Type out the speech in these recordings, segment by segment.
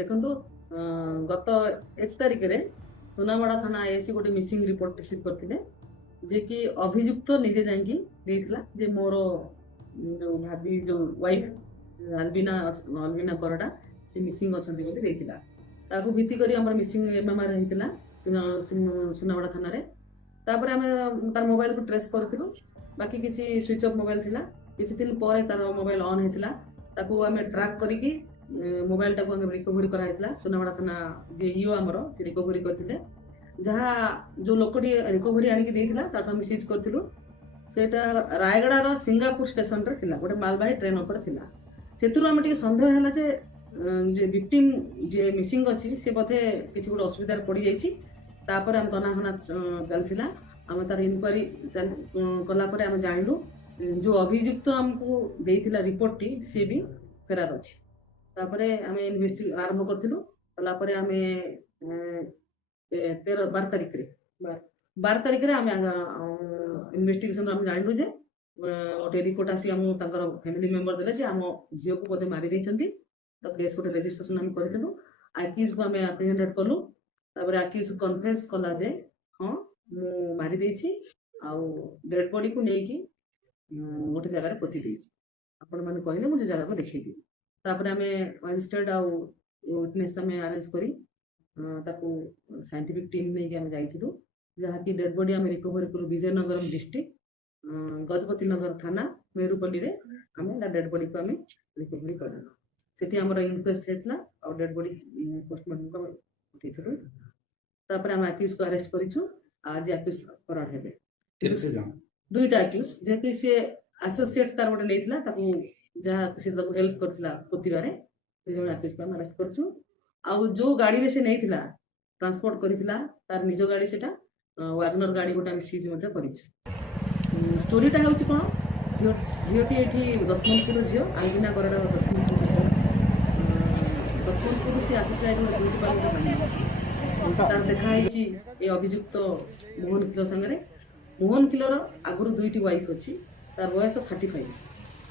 ଦେଖନ୍ତୁ ଗତ 1 ତାରିଖରେ ସୁନାମଡ଼ା ଥାନା ଆଇଆଇସି ଗୋଟେ ମିସିଂ ରିପୋର୍ଟ ରିସିଭ୍ କରିଥିଲେ, ଯେ କି ଅଭିଯୁକ୍ତ ନିଜେ ଯାଇକି ଦେଇଥିଲା ଯେ ମୋର ଯୋଉ ଭାବି ଯୋଉ ୱାଇଫ୍ ଆଲବିନା ବରଡ଼ା ସେ ମିସିଂ ଅଛନ୍ତି ବୋଲି ଦେଇଥିଲା। ତାକୁ ଭିତ୍ତି କରି ଆମର ମିସିଂ ଏମଏମଆର ହେଇଥିଲା ସୁନାମଡ଼ା ଥାନାରେ। ତାପରେ ଆମେ ତାର ମୋବାଇଲକୁ ଟ୍ରେସ୍ କରିଥିଲୁ, ବାକି କିଛି ସୁଇଚ୍ ଅଫ୍ ମୋବାଇଲ ଥିଲା। କିଛି ଦିନ ପରେ ତାର ମୋବାଇଲ ଅନ୍ ହେଇଥିଲା, ତାକୁ ଆମେ ଟ୍ରାକ୍ କରିକି ମୋବାଇଲଟାକୁ ଆମେ ରିକଭରି କରାଯାଇଥିଲା। ସୁନାମଡ଼ା ଥାନା ଯେ ଇଓ ଆମର ସେ ରିକଭରି କରିଥିଲେ, ଯାହା ଯୋଉ ଲୋକଟି ରିକଭରି ଆଣିକି ଦେଇଥିଲା ତାଠୁ ଆମେ ସିଜ୍ କରିଥିଲୁ। ସେଇଟା ରାୟଗଡ଼ାର ସିଙ୍ଗାପୁର ଷ୍ଟେସନରେ ଥିଲା, ଗୋଟେ ମାଲବାହୀ ଟ୍ରେନ୍ ଉପରେ ଥିଲା। ସେଥିରୁ ଆମେ ଟିକେ ସନ୍ଦେହ ହେଲା ଯେ ଭିକ୍ଟିମ୍ ଯେ ମିସିଂ ଅଛି ସେ ବୋଧେ କିଛି ଗୋଟେ ଅସୁବିଧାରେ ପଡ଼ିଯାଇଛି। ତାପରେ ଆମେ ତନାଘନା ଚାଲିଥିଲା, ଆମେ ତାର ଇନକ୍ୱାରି କଲା ପରେ ଆମେ ଜାଣିଲୁ ଯୋଉ ଅଭିଯୁକ୍ତ ଆମକୁ ଦେଇଥିଲା ରିପୋର୍ଟଟି ସିଏ ବି ଫେରାର ଅଛି। ତାପରେ ଆମେ ଆରମ୍ଭ କରିଥିଲୁ। କଲା ପରେ ଆମେ 12 ତାରିଖରେ ଆମେ ଇନଭେଷ୍ଟିଗେସନ୍ ଆମେ ଜାଣିଲୁ ଯେ ଗୋଟେ ରିପୋର୍ଟ ଆସି ଆମ ତାଙ୍କର ଫ୍ୟାମିଲି ମେମ୍ବର ଦେଲେ ଯେ ଆମ ଝିଅକୁ ବୋଧେ ମାରି ଦେଇଛନ୍ତି। ତ କେସ୍ ଗୋଟେ ରେଜିଷ୍ଟ୍ରେସନ୍ ଆମେ କରିଥିଲୁ। ଆକ୍ୟୁଜ୍କୁ ଆମେ ଆପ୍ରିହେଣ୍ଡେଡ୍ କଲୁ। ତାପରେ ଆକ୍ୟୁଜ୍ କନଫେସ୍ କଲା ଯେ ହଁ ମୁଁ ମାରି ଦେଇଛି, ଆଉ ଡେଡ୍ ବଡିକୁ ନେଇକି ଗୋଟେ ଜାଗାରେ ପୋତି ଦେଇଛି, ଆପଣମାନେ କହିଲେ ମୁଁ ସେ ଜାଗାକୁ ଦେଖେଇବି। ତାପରେ ଆମେ ୱାଇନଷ୍ଟେଡ୍ ଆଉ ୱିଟନେସ୍ ଆମେ ଆରେଞ୍ଜ କରି ତାକୁ ସାଇଣ୍ଟିଫିକ୍ ଟିମ୍ ନେଇକି ଆମେ ଯାଇଥିଲୁ, ଯାହାକି ଡେଡ୍ ବଡି ଆମେ ରିକଭରି କଲୁ ବିଜୟନଗରମ ଡିଷ୍ଟ୍ରିକ୍ଟ ଗଜପତି ନଗର ଥାନା ମେରୁପଲ୍ଲୀରେ। ଆମେ ଡେଡ୍ ବଡିକୁ ଆମେ ରିକଭରି କଲୁ। ସେଠି ଆମର ଇନକ୍ୱେଷ୍ଟ ହେଇଥିଲା ଆଉ ଡେଡ୍ ବଡି ପୋଷ୍ଟମର୍ଟମକୁ ଆମେ ଉଠେଇଥିଲୁ। ତାପରେ ଆମେ ଆକ୍ୟୁଜ୍କୁ ଆରେଷ୍ଟ କରିଛୁ। ଆଜି ଆକ୍ୟୁଜ୍ ଫରାର ହେବେ ଦୁଇଟା ଆକ୍ୟୁଜ୍, ଯେହେତୁ ସେ ଆସୋସିଏଟ୍ ତାର ଗୋଟେ ନେଇଥିଲା, ତାକୁ ଯାହା ସେ ତାକୁ ହେଲ୍ପ କରିଥିଲା ପୋତିବାରେ, ସେ ଜଣେ ଆକ୍ୟୁଜ୍କୁ ଆମେ ଆରେଷ୍ଟ କରିଛୁ। ଆଉ ଯୋଉ ଗାଡ଼ିରେ ସେ ନେଇଥିଲା ଟ୍ରାନ୍ସପୋର୍ଟ କରିଥିଲା ତାର ନିଜ ଗାଡ଼ି, ସେଟା ୱାଗନର ଗାଡ଼ି ଗୋଟେ ଆମେ ସିଜ୍ ମଧ୍ୟ କରିଛୁ। ଷ୍ଟୋରିଟା ହେଉଛି କ'ଣ, ଝିଅଟି ଏଠି ଦଶମନ୍ତପୁର ଝିଅ, ଆଲବିନା ବରଡ଼ା ଦଶମନ୍ତପୁର ଝିଅ। ଦଶମନ୍ତପୁର ସେ ଆସିଥିଲା ଏଠି ବିୟୁଟି ପାର୍ଲର ପାଇଁ। ତାର ଦେଖା ହେଇଛି ଏ ଅଭିଯୁକ୍ତ ମୋହନ କିଲୋ ସାଙ୍ଗରେ। ମୋହନ କିଲୋର ଆଗରୁ 2ଟି ୱାଇଫ୍ ଅଛି, ତାର ବୟସ 35।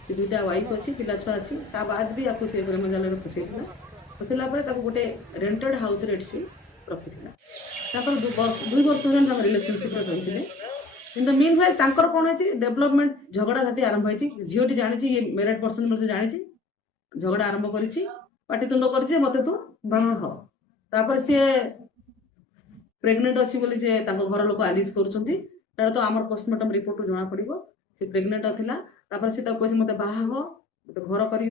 ସେ 2ଟା ୱାଇଫ୍ ଅଛି, ପିଲା ଛୁଆ ଅଛି। ତା ବାଦ ବି ଆକୁ ସେ ପ୍ରେମ ଜାଲରେ ଫସେଇଥିଲା। ଫସେଇଲା ପରେ ତାକୁ ଗୋଟେ ରେଣ୍ଟେଡ୍ ହାଉସ୍ରେ ଏଠି ସେ ରଖିଥିଲା। ତାଙ୍କର 2 ବର୍ଷ ହେଲାଣି ତାଙ୍କ ରିଲେସନସିପ୍ରେ ରହିଥିଲେ। କିନ୍ତୁ ମିନ୍ ଭାଇ ତାଙ୍କର କ'ଣ ହେଇଛି, ଡେଭଲପମେଣ୍ଟ ଝଗଡ଼ା ଝାଟି ଆରମ୍ଭ ହେଇଛି। ଝିଅଟି ଜାଣିଛି ଇଏ ମ୍ୟାରେଡ୍ ପର୍ସନ ବୋଲି ଜାଣିଛି, ଝଗଡ଼ା ଆରମ୍ଭ କରିଛି, ପାଟିତୁଣ୍ଡ କରିଛି ମତେ ତୁ ବାହା ହ। ତାପରେ ସିଏ ପ୍ରେଗନେଣ୍ଟ ଅଛି ବୋଲି ଯେ ତାଙ୍କ ଘର ଲୋକ ଆଲିଜ୍ କରୁଛନ୍ତି। ତାର ତ ଆମର ପୋଷ୍ଟମର୍ଟମ ରିପୋର୍ଟରୁ ଜଣା ପଡ଼ିବ ସେ ପ୍ରେଗନେଣ୍ଟ ଥିଲା। ତାପରେ ସେ ତାକୁ କହିଛି ମତେ ବାହା ହ, ମତେ ଘର କରି